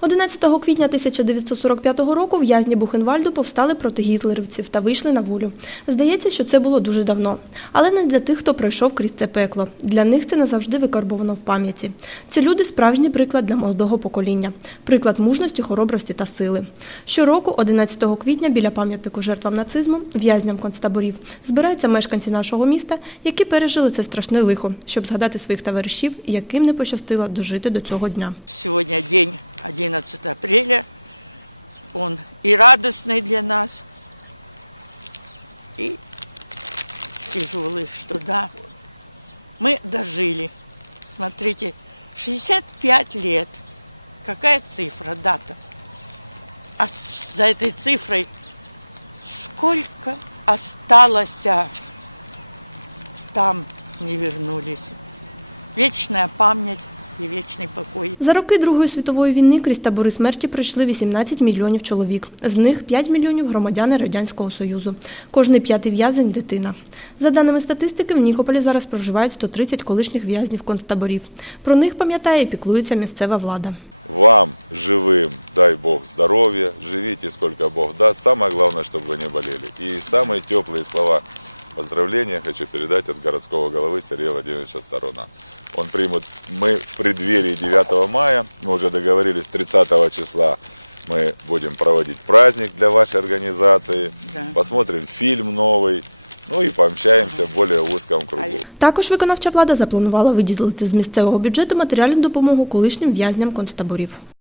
11 квітня 1945 року в'язні Бухенвальду повстали проти гітлерівців та вийшли на волю. Здається, що це було дуже давно. Але не для тих, хто пройшов крізь це пекло. Для них це назавжди викарбовано в пам'яті. Ці люди справжній приклад для молодого покоління, приклад мужності, хоробрості та сили. Щороку, 11 квітня, біля пам'ятнику жертвам нацизму, в'язням концтаборів, збираються мешканці нашого міста, які пережили це страшне лихо, щоб згадати своїх товаришів, яким не пощастило дожити до цього дня. Сегодня день 11 апреля. Он и радостный для нас, и тяжелый, что да, мы дожили. Смотрите, 65 лет. Какая цифра, дата? А за этой цифрой сколько осталось там не вернулись. Вечная память и вечный покой. За роки Другої світової війни крізь табори смерті пройшли 18 мільйонів чоловік. З них 5 мільйонів громадяни Радянського Союзу. Кожний п'ятий в'язень – дитина. За даними статистики, в Нікополі зараз проживають 130 колишніх в'язнів концтаборів. Про них пам'ятає і піклується місцева влада. Вам, живым, дай Бог здоровья, живите сколько Бог даст. Самое главное, чтобы вы не болели. И самые теплые слова поздравления хочу передать от городского головы Сергея Владимировича Сторона. Он примет, мы в преддверии 9 мая, мы уже договорились, 30 числа мы будем проводить праздник для вашей организации, Да. посмотрим фильм новый, ну и пообщаемся в более узком кругу. А я- Також виконавча влада запланувала виділити з місцевого бюджету матеріальну допомогу колишнім в'язням концтаборів.